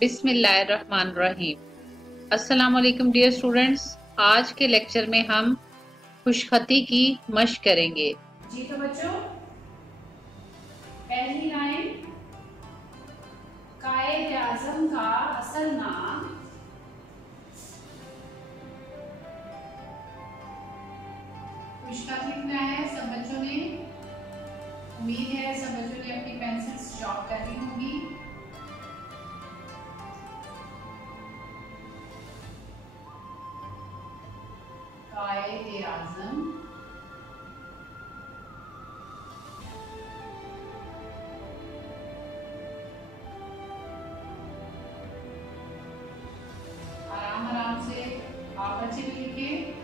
बिस्मिल्लाहिर्रहमानिर्रहीम। अस्सलाम वालेकुम डियर स्टूडेंट्स। आज के लेक्चर में हम खुशखती की मश्क करेंगे। जी तो बच्चों, पहली लाइन, कायद आजम का असल नाम। खुशखत लिखना है सब बच्चों ने। उम्मीद है सब बच्चों ने अपनी पेंसिल शॉर्प कर ली होंगी। कायद आजम आराम आराम से आप बच्चे भी लिखें।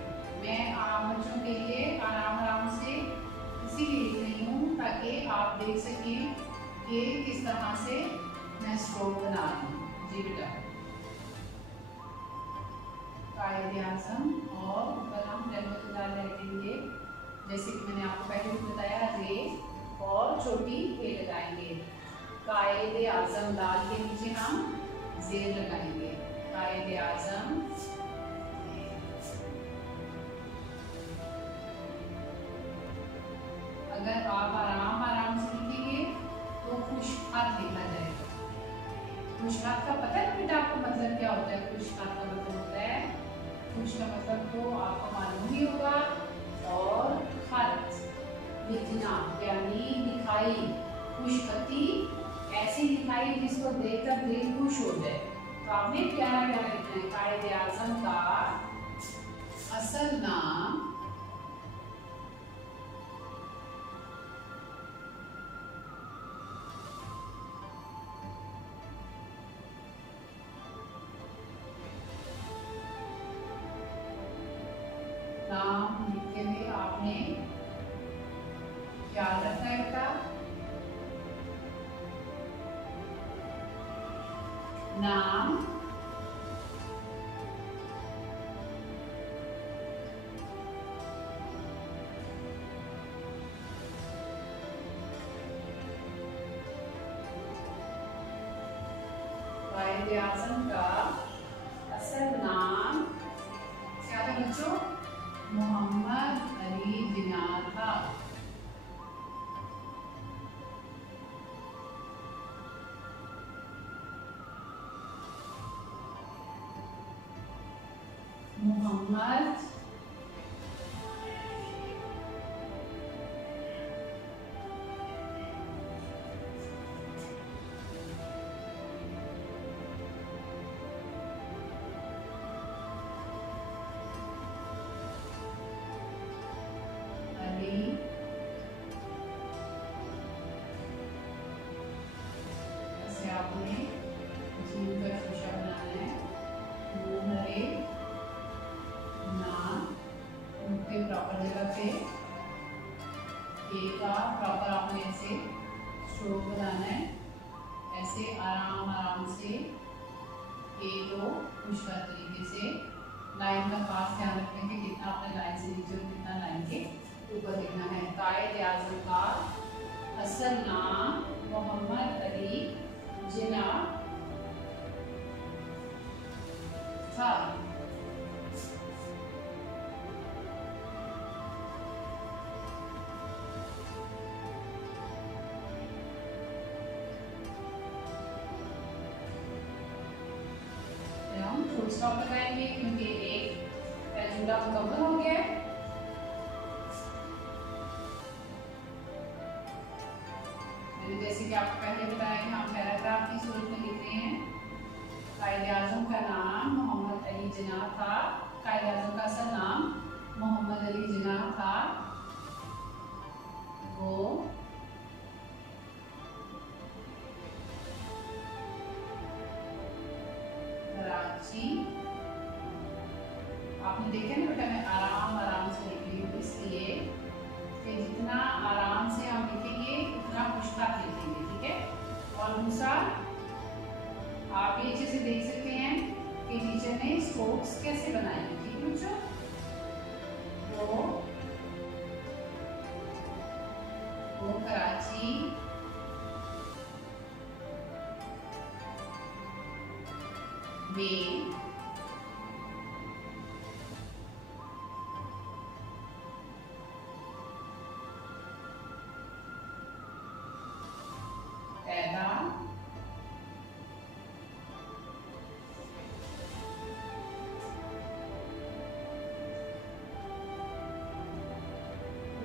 मैं आप बच्चों के लिए आराम आराम से इसीलिए लिख रही हूँ ताकि आप देख सकें कि किस तरह से मैं स्ट्रोक बना रही हूँ। जी बेटा, कायद आजम और ऊपर हम रहमतुल्लाह लिखेंगे, जैसे कि मैंने आपको पहले भी बताया, रे और छोटी ए लगाएंगे। कायद आजम दाल के नीचे हम जेर लगाएंगे। कायद आजम अगर आप आराम आराम से लिखेंगे तो खुशखत लिखा जाएगा। खुशखत का पता है बेटा आपको मतलब क्या होता है? खुशखत का मतलब होता है, खुश का मतलब तो आपको मालूम ही होगा, और खत लिखना यानी लिखाई। खुशखती ऐसी लिखाई जिसको देखकर दिल खुश हो जाए। तो आपने प्यारा प्यारा लिखना है। कायद आजम का असल नाम नाम लिखते हुए आपने ख्याल रखना है बेटा। नाम कायद आजम का असल नाम क्या था बच्चों? मोहम्मद अली जिन्ना था। मोहम्मद अली ऐसे आपने जीव का शीशा बनाना है। हरे ना उनके प्रॉपर जगह पे ए का प्रॉपर आपने ऐसे स्ट्रोक बनाना है। ऐसे आराम आराम से ए को खुशखत तरीके से लाइन का खास ध्यान रखें कि कितना आपने लाइन से नीचे और कितना लाइन के ऊपर लिखना है। कायद आजम का असल नाम मोहम्मद अली जिन्ना था। हम फुल स्टॉप लगाएंगे क्योंकि एक पैराजूला मुकम्मल हो गया है। जैसे कि आपको पहले बताया कि हम पैराग्राफ की सूरत में लिख रहे हैं। कायद आजम का नाम मोहम्मद अली जिन्ना था। कायद आजम का असल नाम मोहम्मद अली जिन्ना था। वो कराची, आपने देखे ना बेटा मैं आराम आराम से लिख रही हूँ, इसलिए कि जितना आराम से हम लिखेंगे उतना खुशखत लिखेंगे। ठीक है। और दूसरा, आप ये चीजें देख सकते हैं कि टीचर ने स्ट्रोक्स कैसे बनाए हैं। ठीक है बच्चों, वो कराची वे पैदा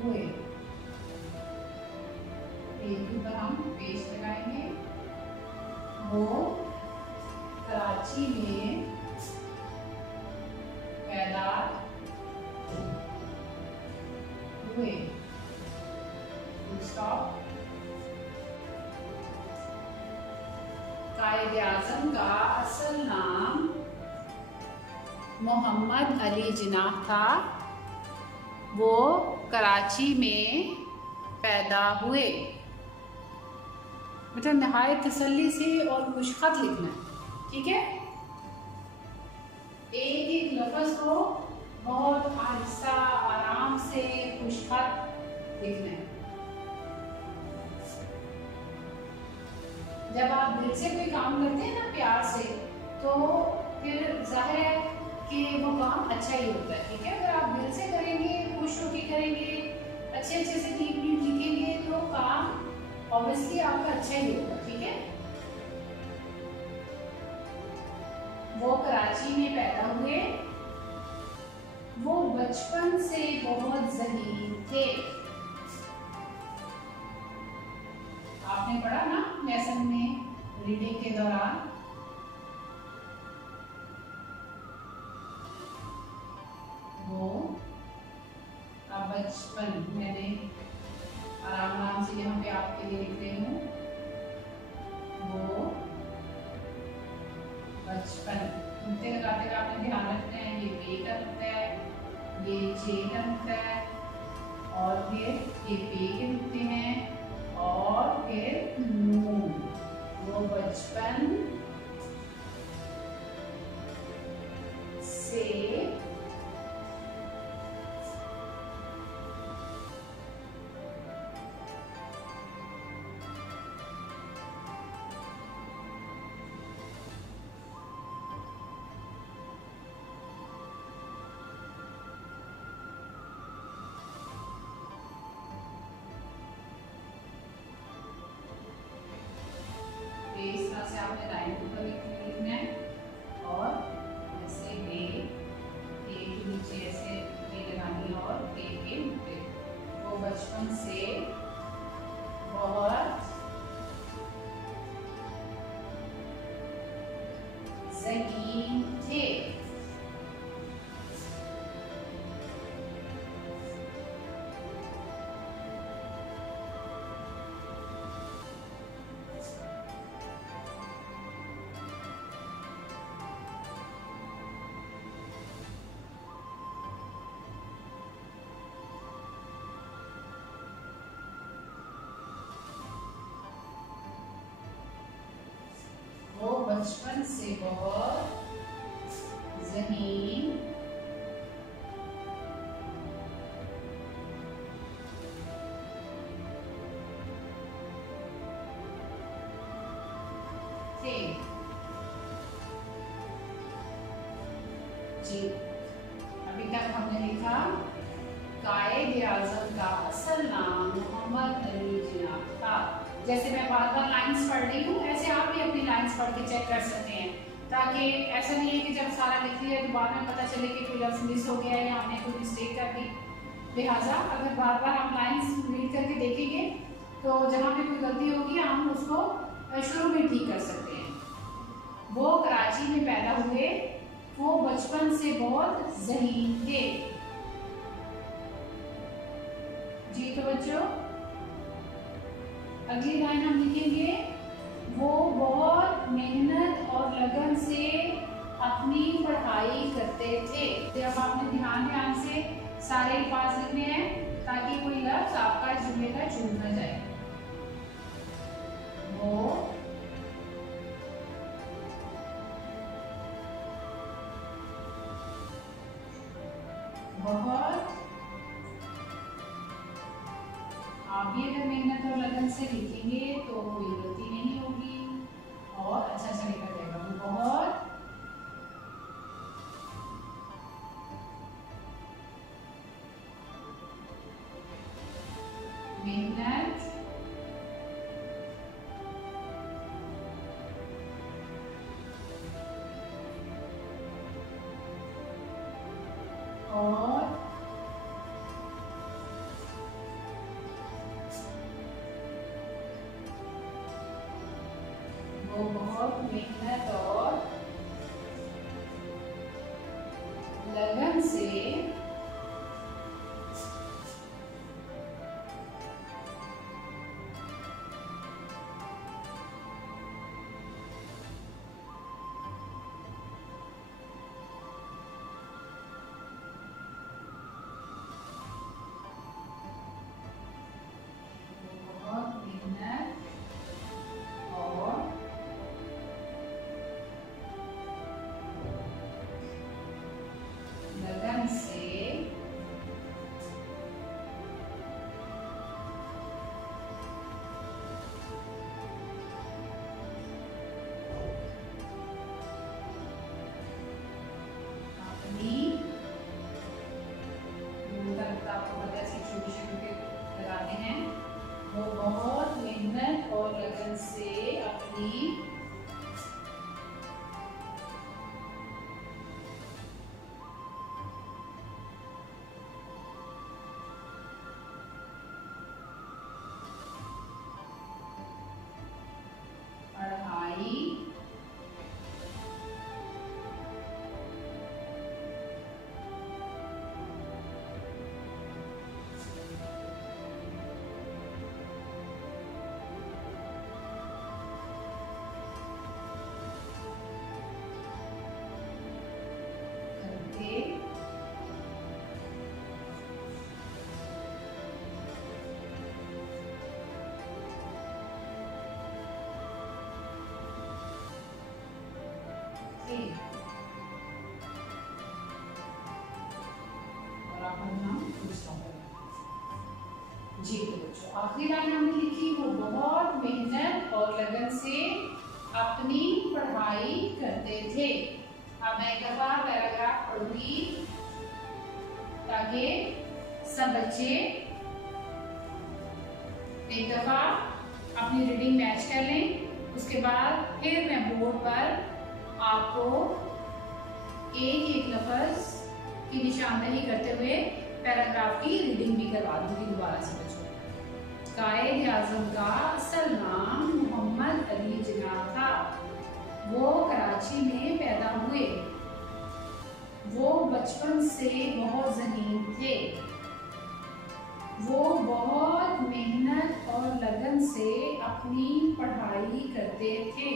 हुए। एक पर हम पेस्ट लगाएंगे। वो कराची में पैदा हुए। स्टॉप। कायद-ए-आज़म का असल नाम मोहम्मद अली जिन्नाह था। वो कराची में पैदा हुए। बेटा नहायत तसल्ली से और खुशखत लिखना है, ठीक है। एक एक लफ्ज को बहुत आहिस्ता आराम से खुशखत लिखना है। जब आप दिल से कोई काम करते हैं ना प्यार से, तो फिर जाहिर है कि वो काम अच्छा ही होता है, ठीक है। अगर आप दिल से करेंगे, खुश होकर करेंगे, अच्छे से नीट लिखेंगे, तो काम ऑब्वियसली आपका अच्छा ही होगा, ठीक है। वो कराची में पैदा हुए। वो बचपन से बहुत ज़हीन थे। आपने पढ़ा ना लेसन में रीडिंग के दौरान। वो अब बचपन, मैंने आराम से यहाँ पे आपके लिए लिख रही हूँ। वो बचपन, नुक्ते लगाते हुए आपने ध्यान रखना है, ये पे का नुक्ता है, ये जे का नुक्ता है, और फिर ये पे के नुक्ते हैं, और फिर नून। वो बचपन से इस तरह से आपने लाइन ऊपर लिखना है, और ऐसे ए के नीचे ऐसे ए लगानी, और ए के नीचे। वो बचपन से बहुत ज़हीन थे। वो बचपन से बहुत ज़हीन थे। जी, अभी तक हमने लिखा कायद-ए-आज़म का असल नाम मोहम्मद अली जिन्नाह था। जैसे मैं बार बार लाइंस पढ़ रही हूँ, ऐसे आप भी अपनी लाइंस पढ़ के चेक कर सकते हैं, ताकि ऐसा नहीं है कि जब सारा लिख लिया तो बाद में पता चले कि कोई लफ्ज़ मिस हो गया है या हमने कोई मिस्टेक कर दी। लिहाजा अगर बार बार आप लाइंस रीड करके देखेंगे तो जहाँ पे कोई गलती होगी हम उसको शुरू में ठीक कर सकते हैं। वो कराची में पैदा हुए। वो बचपन से बहुत ज़हीन थे। जी तो बच्चों, अगली लाइन हम लिखेंगे, वो बहुत मेहनत और लगन से अपनी पढ़ाई करते थे। जब आपने ध्यान से सारे अल्फाज लिखने हैं ताकि कोई लफ्ज आपका इस जुमले का छूट न जाए। वो बहुत, आप भी अगर मेहनत और लगन से लिखेंगे तो कोई गलती नहीं होगी और अच्छा चलेगा जाएगा। वो बहुत वो बहुत मेहनत और लगन से लगाते हैं, वो बहुत मेहनत और लगन से अपनी पढ़ाई और आप नाम जी। तो बच्चों आखिरी लाइन हमने लिखी, वो बहुत मेहनत और लगन से अपनी पढ़ाई करते थे। अब मैं एक दफा पैराग्राफ पढ़ूंगी ताकि सब बच्चे एक दफा अपनी रीडिंग मैच कर लें। उसके बाद फिर मैं बोर्ड पर आपको एक एक लफ्ज की निशानदेही करते हुए पैराग्राफ की रीडिंग भी करवा दूंगी दोबारा से बच्चों। कायद आजम का असल नाम मोहम्मद अली जिन्ना था। वो कराची में पैदा हुए। वो बचपन से बहुत ज़हीन थे। वो बहुत मेहनत और लगन से अपनी पढ़ाई करते थे।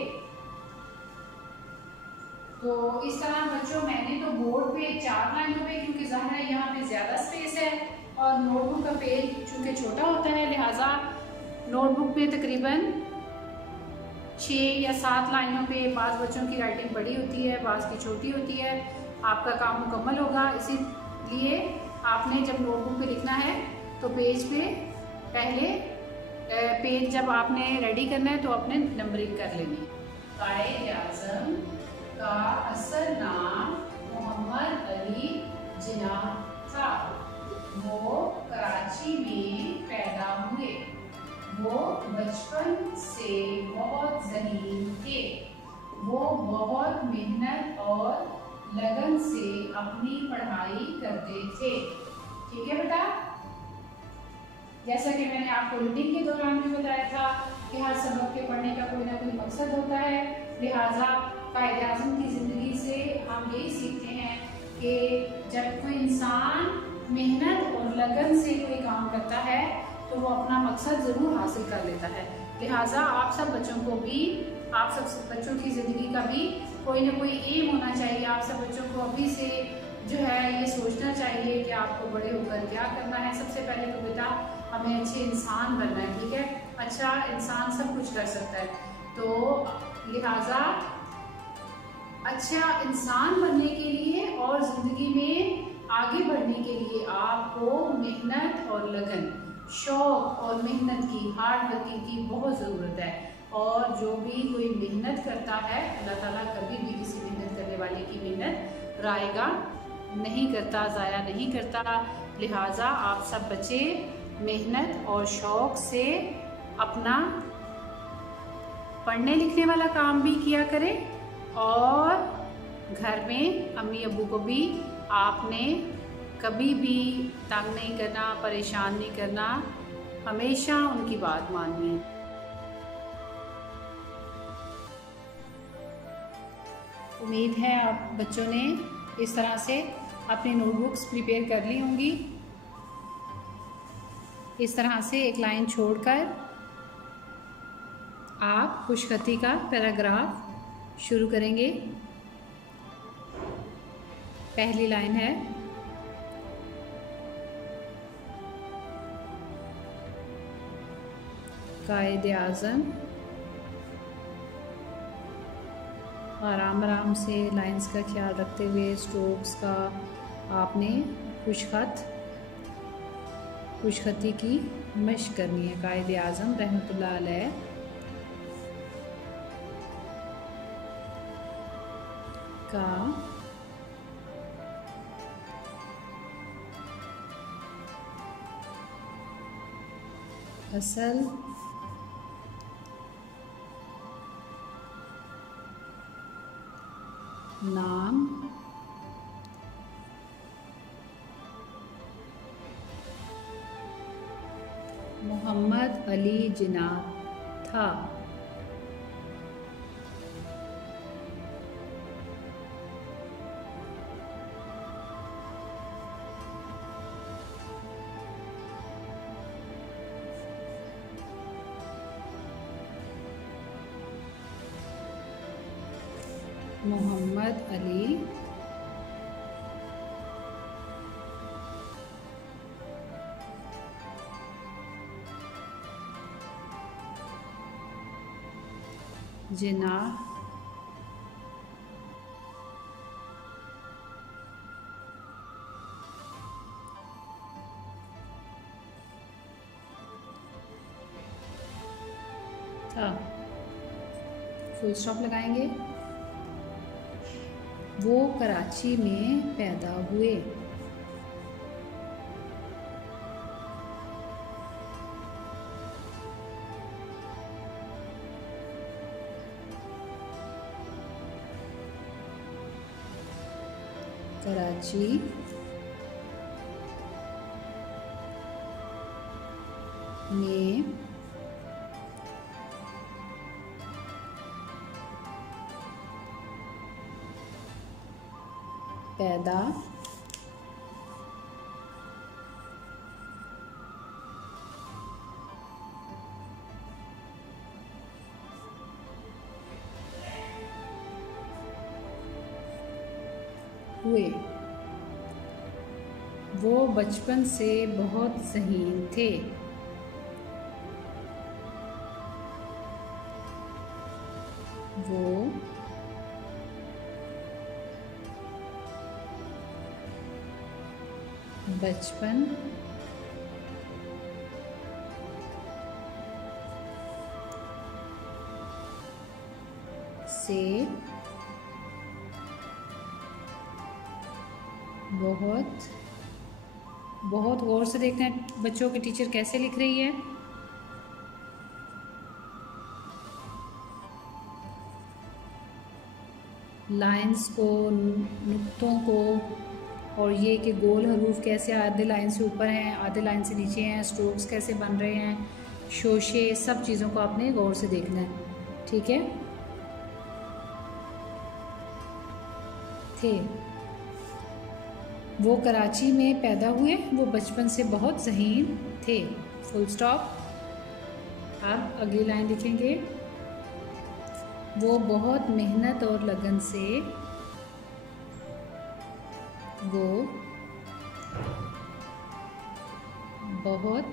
तो इस तरह बच्चों मैंने तो बोर्ड पे 4 लाइनों पे, क्योंकि ज़ाहिर है यहाँ पे ज़्यादा स्पेस है और नोटबुक का पेज चूँकि छोटा होता है, लिहाजा नोटबुक पे तकरीबन 6 या 7 लाइनों पे बाज़ बच्चों की राइटिंग बड़ी होती है, बाज़ की छोटी होती है। आपका काम मुकम्मल होगा, इसीलिए आपने जब नोटबुक पे लिखना है तो पेज पे पहले पेज जब आपने रेडी करना है तो आपने नंबरिंग कर लेनी। कायद आज़म का असल नाम मोहम्मद अली जिन्ना था। वो कराची में पैदा हुए। वो बचपन से बहुत ज़हीन थे। वो बहुत मेहनत और लगन से अपनी पढ़ाई करते थे। ठीक है बेटा, जैसा कि मैंने आपको रीडिंग के दौरान भी बताया था कि हर सबक के पढ़ने का कोई ना कोई मकसद होता है। लिहाजा कायद आज़म की ज़िंदगी से हम यही सीखते हैं कि जब कोई इंसान मेहनत और लगन से कोई काम करता है तो वो अपना मकसद ज़रूर हासिल कर लेता है। लिहाजा आप सब बच्चों को भी, आप सब बच्चों की ज़िंदगी का भी कोई ना कोई एम होना चाहिए। आप सब बच्चों को अभी से जो है ये सोचना चाहिए कि आपको बड़े होकर क्या करना है। सबसे पहले तो बेटा हमें अच्छे इंसान बनना है, ठीक है। अच्छा इंसान सब कुछ कर सकता है, तो लिहाजा अच्छा इंसान बनने के लिए और ज़िंदगी में आगे बढ़ने के लिए आपको मेहनत और लगन, शौक और मेहनत की, हार्ड वर्किंग की बहुत ज़रूरत है। और जो भी कोई मेहनत करता है, अल्लाह ताला कभी भी किसी मेहनत करने वाले की मेहनत रायगा नहीं करता, ज़ाया नहीं करता। लिहाजा आप सब बच्चे मेहनत और शौक से अपना पढ़ने लिखने वाला काम भी किया करें और घर में अम्मी अब्बू को भी आपने कभी भी तंग नहीं करना, परेशान नहीं करना, हमेशा उनकी बात माननी है। उम्मीद है आप बच्चों ने इस तरह से अपनी नोटबुक्स प्रिपेयर कर ली होंगी। इस तरह से एक लाइन छोड़कर आप खुशखती का पैराग्राफ शुरू करेंगे। पहली लाइन है, कायदे आज़म। आराम आराम से लाइंस का ख्याल रखते हुए स्ट्रोक्स का आपने खुशखती की मशक करनी है। कायदे आज़म रहमतुल्लाह अलैह का असल नाम मोहम्मद अली जिन्ना था। मोहम्मद अली जिन्ना था। फुल स्टॉप लगाएंगे। वो कराची में पैदा हुए। कराची में पैदा हुए। वो बचपन से बहुत ज़हीन थे। वो बचपन से बहुत गौर से देखना है बच्चों की टीचर कैसे लिख रही है। लाइंस को, नुक्तों को, और ये कि गोल हरूफ कैसे आधे लाइन से ऊपर हैं, आधे लाइन से नीचे हैं, स्ट्रोक्स कैसे बन रहे हैं, शोशे, सब चीज़ों को आपने गौर से देखना है। ठीक है। थे, वो कराची में पैदा हुए। वो बचपन से बहुत ज़हीन थे। Full stop. अब अगली लाइन लिखेंगे। वो बहुत मेहनत और लगन से वो बहुत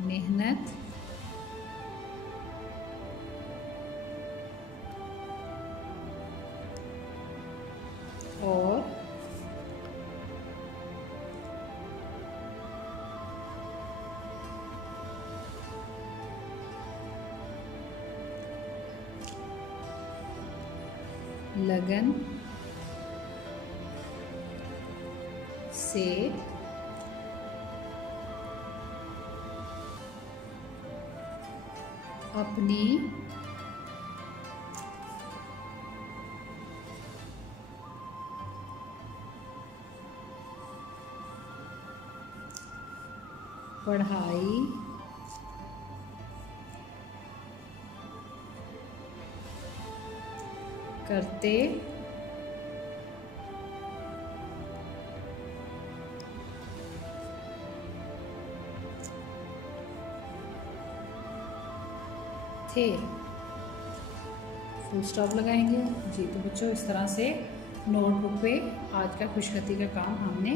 मेहनत और लगन से अपनी पढ़ाई करते थे। फुल स्टॉप लगाएंगे जी। तो बच्चों इस तरह से नोटबुक पे आज का खुशखती का काम हमने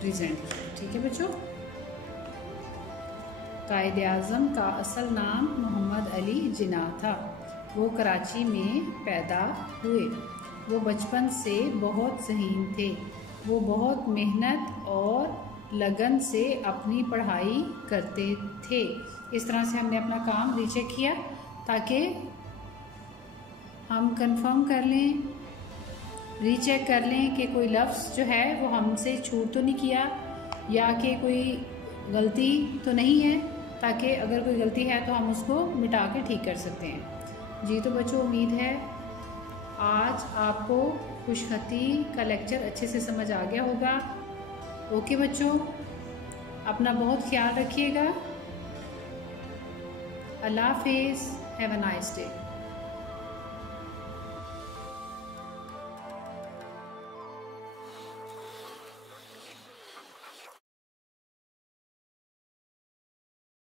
प्रेजेंट किया। ठीक है बच्चों। कायद-ए-आज़म का असल नाम मोहम्मद अली जिन्ना था। वो कराची में पैदा हुए। वो बचपन से बहुत ज़हीन थे। वो बहुत मेहनत और लगन से अपनी पढ़ाई करते थे। इस तरह से हमने अपना काम रीचेक किया ताकि हम कंफर्म कर लें, रीचेक कर लें कि कोई लफ्ज़ जो है वो हमसे छूट तो नहीं किया या कि कोई गलती तो नहीं है, ताकि अगर कोई गलती है तो हम उसको मिटा के ठीक कर सकते हैं जी। तो बच्चों उम्मीद है आज आपको खुशखती का लेक्चर अच्छे से समझ आ गया होगा। ओके बच्चों, अपना बहुत ख्याल रखिएगा। अल्लाह हाफिज़। Have a nice day.